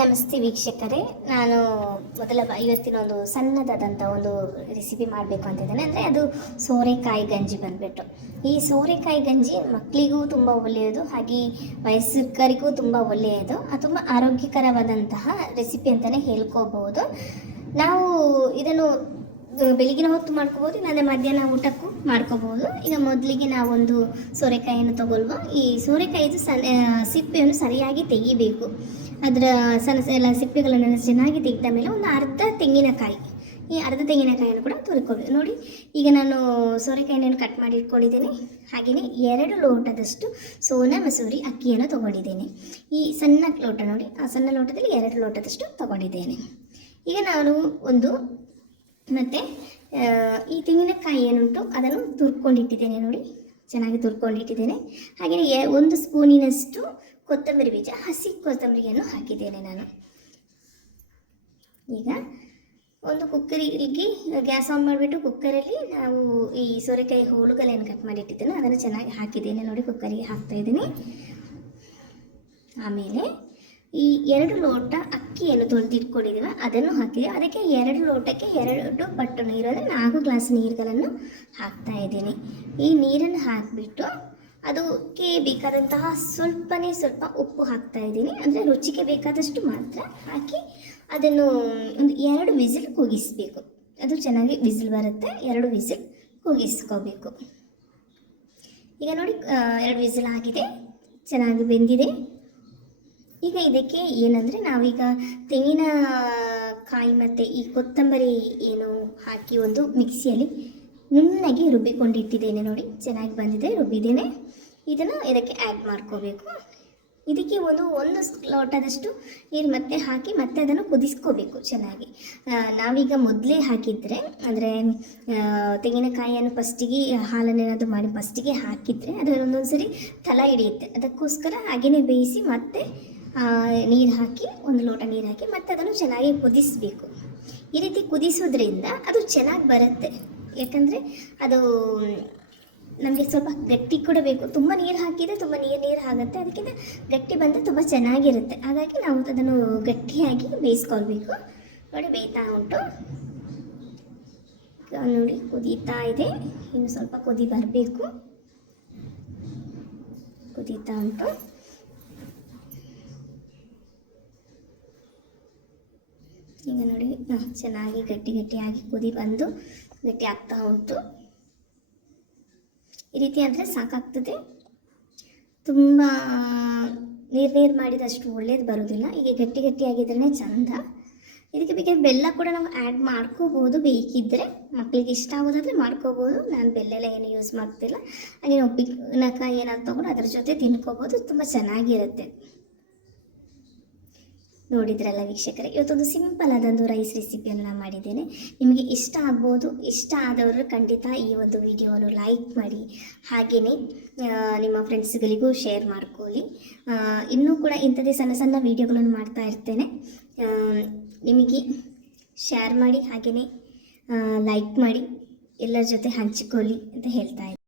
ನಮಸ್ತೆ ವೀಕ್ಷಕರೇ. ನಾನು ಮೊದಲ ಇವತ್ತಿನ ಒಂದು ಸಣ್ಣದಾದಂಥ ಒಂದು ರೆಸಿಪಿ ಮಾಡಬೇಕು ಅಂತಿದ್ದೇನೆ ಅಂದರೆ ಅದು ಸೋರೆಕಾಯಿ ಗಂಜಿ ಬಂದುಬಿಟ್ಟು. ಈ ಸೋರೆಕಾಯಿ ಗಂಜಿ ಮಕ್ಕಳಿಗೂ ತುಂಬ ಒಳ್ಳೆಯದು, ಹಾಗೆ ವಯಸ್ಕರಿಗೂ ತುಂಬ ಒಳ್ಳೆಯದು ಅದು ತುಂಬ ಆರೋಗ್ಯಕರವಾದಂತಹ ರೆಸಿಪಿ ಅಂತಲೇ ಹೇಳ್ಕೋಬಹುದು ನಾವು ಇದನ್ನು ಬೆಳಗಿನ ಹೊತ್ತು ಮಾಡ್ಕೋಬೋದು, ಇಲ್ಲಾಂದರೆ ಮಧ್ಯಾಹ್ನ ಊಟಕ್ಕೂ ಮಾಡ್ಕೋಬೋದು. ಈಗ ಮೊದಲಿಗೆ ನಾವೊಂದು ಸೋರೆಕಾಯಿಯನ್ನು ತಗೊಳ್ವ. ಈ ಸೋರೆಕಾಯಿದು ಸಣ್ಣ ಸಿಪ್ಪೆಯನ್ನು ಸರಿಯಾಗಿ ತೆಗಿಬೇಕು. ಅದರ ಸಣ್ಣ ಸ- ಎಲ್ಲ ಸಿಪ್ಪೆಗಳನ್ನು ಚೆನ್ನಾಗಿ ತೆಗೆದ ಮೇಲೆ ಒಂದು ಅರ್ಧ ತೆಂಗಿನಕಾಯಿ, ಈ ಅರ್ಧ ತೆಂಗಿನಕಾಯಿಯನ್ನು ಕೂಡ ತುರ್ಕೊಬೇಕು ನೋಡಿ, ಈಗ ನಾನು ಸೋರೆಕಾಯಿಯನ್ನು ಕಟ್ ಮಾಡಿ ಇಟ್ಕೊಂಡಿದ್ದೇನೆ. ಹಾಗೆಯೇ ಎರಡು ಲೋಟದಷ್ಟು ಸೋನಾ ಮಸೂರಿ ಅಕ್ಕಿಯನ್ನು ತಗೊಂಡಿದ್ದೇನೆ. ಈ ಸಣ್ಣ ಲೋಟ ನೋಡಿ, ಆ ಸಣ್ಣ ಲೋಟದಲ್ಲಿ ಎರಡು ಲೋಟದಷ್ಟು ತಗೊಂಡಿದ್ದೇನೆ. ಈಗ ನಾನು ಒಂದು ಮತ್ತು ಈ ತೆಂಗಿನಕಾಯಿ ಏನುಂಟು, ಅದನ್ನು ತುರ್ಕೊಂಡಿಟ್ಟಿದ್ದೇನೆ ನೋಡಿ. ಚೆನ್ನಾಗಿ ತುರ್ಕೊಂಡಿಟ್ಟಿದ್ದೇನೆ. ಹಾಗೆಯೇ ಒಂದು ಸ್ಪೂನಿನಷ್ಟು ಕೊತ್ತಂಬರಿ ಬೀಜ, ಹಸಿ ಕೊತ್ತಂಬರಿಯನ್ನು ಹಾಕಿದ್ದೇನೆ ನಾನು. ಈಗ ಒಂದು ಕುಕ್ಕರಿಗೆ ಗ್ಯಾಸ್ ಆನ್ ಮಾಡಿಬಿಟ್ಟು ಕುಕ್ಕರಲ್ಲಿ ನಾವು ಈ ಸೋರೆಕಾಯಿ ಹೋಳುಗಳೇನು ಕಟ್ ಮಾಡಿಟ್ಟಿದ್ದೇನೋ ಅದನ್ನು ಚೆನ್ನಾಗಿ ಹಾಕಿದ್ದೇನೆ ನೋಡಿ, ಕುಕ್ಕರಿಗೆ ಹಾಕ್ತಾ ಇದ್ದೀನಿ. ಆಮೇಲೆ ಈ ಎರಡು ಲೋಟ ಅಕ್ಕಿಯನ್ನು ತೊಳೆದಿಟ್ಕೊಂಡಿದ್ದೀವಿ ಅದನ್ನು ಹಾಕಿದೆ ಅದಕ್ಕೆ ಎರಡು ಲೋಟಕ್ಕೆ ಎರಡು ಬಟ್ಟು ನೀರು ಅಂದರೆ ನಾಲ್ಕು ಗ್ಲಾಸ್ ನೀರುಗಳನ್ನು ಹಾಕ್ತಾ ಇದ್ದೀನಿ. ಈ ನೀರನ್ನು ಹಾಕಿಬಿಟ್ಟು ಅದಕ್ಕೆ ಬೇಕಾದಂತಹ ಸ್ವಲ್ಪನೇ ಸ್ವಲ್ಪ ಉಪ್ಪು ಹಾಕ್ತಾ ಇದ್ದೀನಿ. ಅಂದರೆ ರುಚಿಗೆ ಬೇಕಾದಷ್ಟು ಮಾತ್ರ ಹಾಕಿ ಅದನ್ನು ಒಂದು ಎರಡು ವಿಸಿಲ್ ಕೂಗಿಸ್ಬೇಕು ಅದು ಚೆನ್ನಾಗಿ ವಿಸಿಲ್ ಬರುತ್ತೆ, ಎರಡು ವಿಸಿಲ್ ಕೂಗಿಸ್ಕೋಬೇಕು ಈಗ ನೋಡಿ ಎರಡು ವಿಸಿಲ್ ಆಗಿದೆ. ಚೆನ್ನಾಗಿ ಬೆಂದಿದೆ. ಈಗ ಇದಕ್ಕೆ ಏನಂದರೆ ನಾವೀಗ ತೆಂಗಿನ ಕಾಯಿ ಮತ್ತು ಈ ಕೊತ್ತಂಬರಿ ಏನು ಹಾಕಿ ಒಂದು ಮಿಕ್ಸಿಯಲ್ಲಿ ನುಣ್ಣಗೆ ರುಬ್ಬಿಕೊಂಡಿಟ್ಟಿದ್ದೇನೆ ನೋಡಿ, ಚೆನ್ನಾಗಿ ಬಂದಿದೆ, ರುಬ್ಬಿದ್ದೇನೆ. ಇದನ್ನು ಇದಕ್ಕೆ ಆ್ಯಡ್ ಮಾಡ್ಕೋಬೇಕು. ಇದಕ್ಕೆ ಒಂದು ಒಂದು ಲೋಟದಷ್ಟು ನೀರು ಮತ್ತೆ ಹಾಕಿ ಮತ್ತೆ ಅದನ್ನು ಕುದಿಸ್ಕೋಬೇಕು ಚೆನ್ನಾಗಿ. ನಾವೀಗ ಮೊದಲೇ ಹಾಕಿದರೆ, ಅಂದರೆ ತೆಂಗಿನಕಾಯಿಯನ್ನು ಫಸ್ಟಿಗೆ ಹಾಲನ್ನೇನಾದರೂ ಮಾಡಿ ಫಸ್ಟಿಗೆ ಹಾಕಿದರೆ ಅದರೊಂದೊಂದು ಸರಿ ತಲ ಹಿಡಿಯುತ್ತೆ. ಅದಕ್ಕೋಸ್ಕರ ಹಾಗೆಯೇ ಬೇಯಿಸಿ ಮತ್ತೆ ನೀರು ಹಾಕಿ, ಒಂದು ಲೋಟ ನೀರು ಹಾಕಿ ಮತ್ತು ಅದನ್ನು ಚೆನ್ನಾಗಿ ಕುದಿಸಬೇಕು. ಈ ರೀತಿ ಕುದಿಸೋದ್ರಿಂದ ಅದು ಚೆನ್ನಾಗಿ ಬರುತ್ತೆ. ಯಾಕಂದರೆ ಅದು, ನಮಗೆ ಸ್ವಲ್ಪ ಗಟ್ಟಿ ಕೂಡ ಬೇಕು. ತುಂಬ ನೀರು ಹಾಕಿದರೆ ತುಂಬ ನೀರು ನೀರು ಆಗುತ್ತೆ. ಅದಕ್ಕಿಂತ ಗಟ್ಟಿ ಬಂದರೆ ತುಂಬ ಚೆನ್ನಾಗಿರುತ್ತೆ. ಹಾಗಾಗಿ ನಾವು ಅದನ್ನು ಗಟ್ಟಿಯಾಗಿ ಬೇಯಿಸ್ಕೊಳ್ಬೇಕು. ನೋಡಿ, ಬೇಯ್ತಾ ಉಂಟು. ನೋಡಿ, ಕುದೀತಾ ಇದೆ. ಇನ್ನು ಸ್ವಲ್ಪ ಕುದಿ ಬರಬೇಕು. ಕುದೀತಾ ಉಂಟು. ಈಗ ನೋಡಿ ಚೆನ್ನಾಗಿ ಗಟ್ಟಿ ಗಟ್ಟಿಯಾಗಿ ಕುದಿ ಬಂದು ಗಟ್ಟಿ ಆಗ್ತಾ ಉಂಟು. ಈ ರೀತಿ ಆದರೆ ಸಾಕಾಗ್ತದೆ. ತುಂಬ ನೀರು ನೀರು ಮಾಡಿದಷ್ಟು ಒಳ್ಳೇದು ಬರೋದಿಲ್ಲ. ಈಗ ಗಟ್ಟಿ ಗಟ್ಟಿಯಾಗಿದ್ರೇ ಚಂದ. ಇದಕ್ಕೆ ಬೇಕಾದ್ರೆ ಬೆಲ್ಲ ಕೂಡ ನಾವು ಆ್ಯಡ್ ಮಾಡ್ಕೋಬೋದು. ಬೇಕಿದ್ದರೆ ಮಕ್ಕಳಿಗೆ ಇಷ್ಟ ಆಗೋದಾದರೆ ಮಾಡ್ಕೋಬೋದು. ನಾನು ಬೆಲ್ಲ ಎಲ್ಲ ಏನು ಯೂಸ್ ಮಾಡ್ತಿಲ್ಲ. ಹಾಗೆ ಉಪ್ಪಿನಕಾಯಿ ಏನಾದ್ರು ತೊಗೊಂಡು ಅದ್ರ ಜೊತೆ ತಿನ್ಕೋಬೋದು. ತುಂಬ ಚೆನ್ನಾಗಿರುತ್ತೆ. ನೋಡಿದ್ರಲ್ಲ ವೀಕ್ಷಕರೇ, ಇವತ್ತೊಂದು ಸಿಂಪಲ್ ಆದೊಂದು ರೈಸ್ ರೆಸಿಪಿಯನ್ನು ನಾನು ಮಾಡಿದ್ದೇನೆ. ನಿಮಗೆ ಇಷ್ಟ ಆಗ್ಬೋದು, ಇಷ್ಟ ಆದವರು ಖಂಡಿತ ಈ ಒಂದು ವಿಡಿಯೋವನ್ನು ಲೈಕ್ ಮಾಡಿ ಹಾಗೆಯೇ ನಿಮ್ಮ ಫ್ರೆಂಡ್ಸ್ಗಳಿಗೂ ಶೇರ್ ಮಾಡ್ಕೊಳ್ಳಿ. ಇನ್ನೂ ಕೂಡ ಇಂಥದ್ದೇ ಸಣ್ಣ ಸಣ್ಣ ವೀಡಿಯೋಗಳನ್ನು ಮಾಡ್ತಾ ಇರ್ತೇನೆ. ನಿಮಗೆ ಶೇರ್ ಮಾಡಿ ಹಾಗೆಯೇ ಲೈಕ್ ಮಾಡಿ, ಎಲ್ಲರ ಜೊತೆ ಹಂಚಿಕೊಳ್ಳಿ ಅಂತ ಹೇಳ್ತಾ